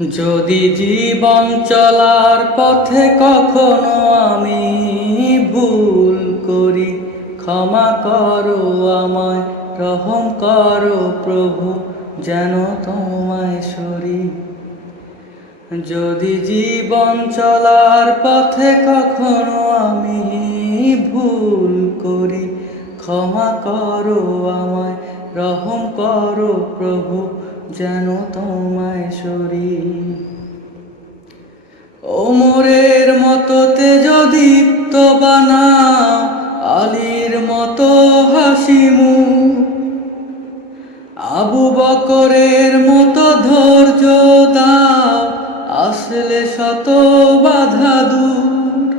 যদি জীবন চলার পথে কখনো আমি ভুল করি, ক্ষমা করো আমায়, রহম করো প্রভু, যেন তোমায় সরি। যদি জীবন চলার পথে কখনো আমি ভুল করি, ক্ষমা করো আমায়, রহম করো প্রভু যেন তোমায় সরি। ওমরের মতো তেজদীপ্ত বানাও আলীর মতো হাসিমু। আবু বকরের মতো ধৈর্য দাও, আসলে শত বাধা দূর।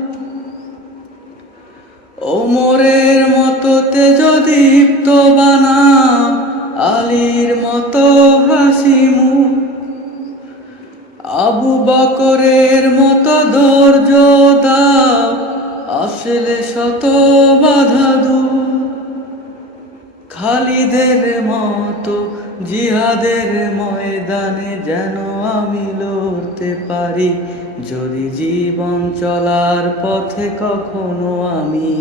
ওমরের মতো তেজদীপ্ত বানাও আবু বকরের মতো ধৈর্য দাও, আসলে শত বাধা দূর। খালিদের মতো জিহাদের ময়দানে যেন আমি লড়তে পারি, যদি জীবন চলার পথে কখনো আমি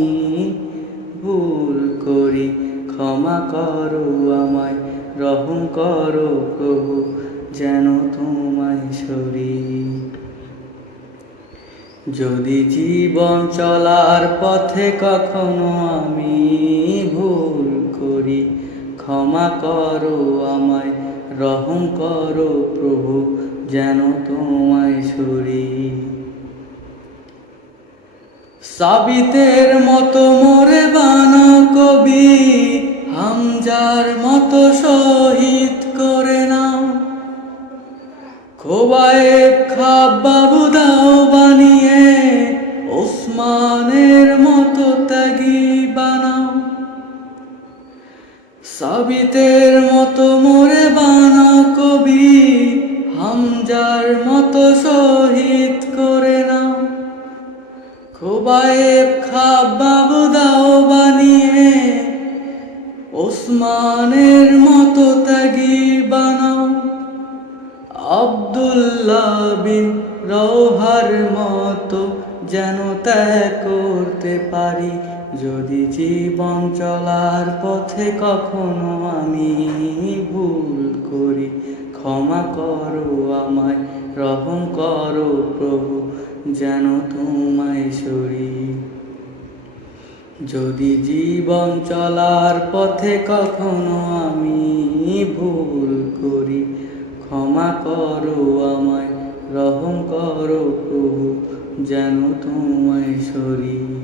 ভুল করি, ক্ষমা করো আমায়। রহম করো প্রভু, যেন তোমায় সরি। যদি জীবন চলার পথে কখনো আমি ভুল করি, ক্ষমা করো আমায়, রহম করো প্রভু, যেন তোমায় সরি। সাবিতের মতো মোরে বানা কবি হামজার মতো শহীদ করে নাও। খোবায়ে খাব বাবু দাও বানিয়ে, ওসমানের মতো ত্যাগী বানাও। সাবিতের মতো মোরে বানা কবি হামজার মতো শহীদ করে নাও। খোবায়ে খাব বাবু দাও বানিয়ে ওসমানের মতো ত্যাগী বানাও। আব্দুল্লাহ বিন রৌহার মতো যেন ত্যাগ করতে পারি। যদি জীবন চলার পথে কখনো আমি ভুল করি, ক্ষমা করো আমায়, রহম করো প্রভু, যেন তোমায় সরি। যদি জীবন চলার পথে কখনো আমি ভুল করি, ক্ষমা করো আমায়, রহম করো প্রভু, যেন তোমায় সরি।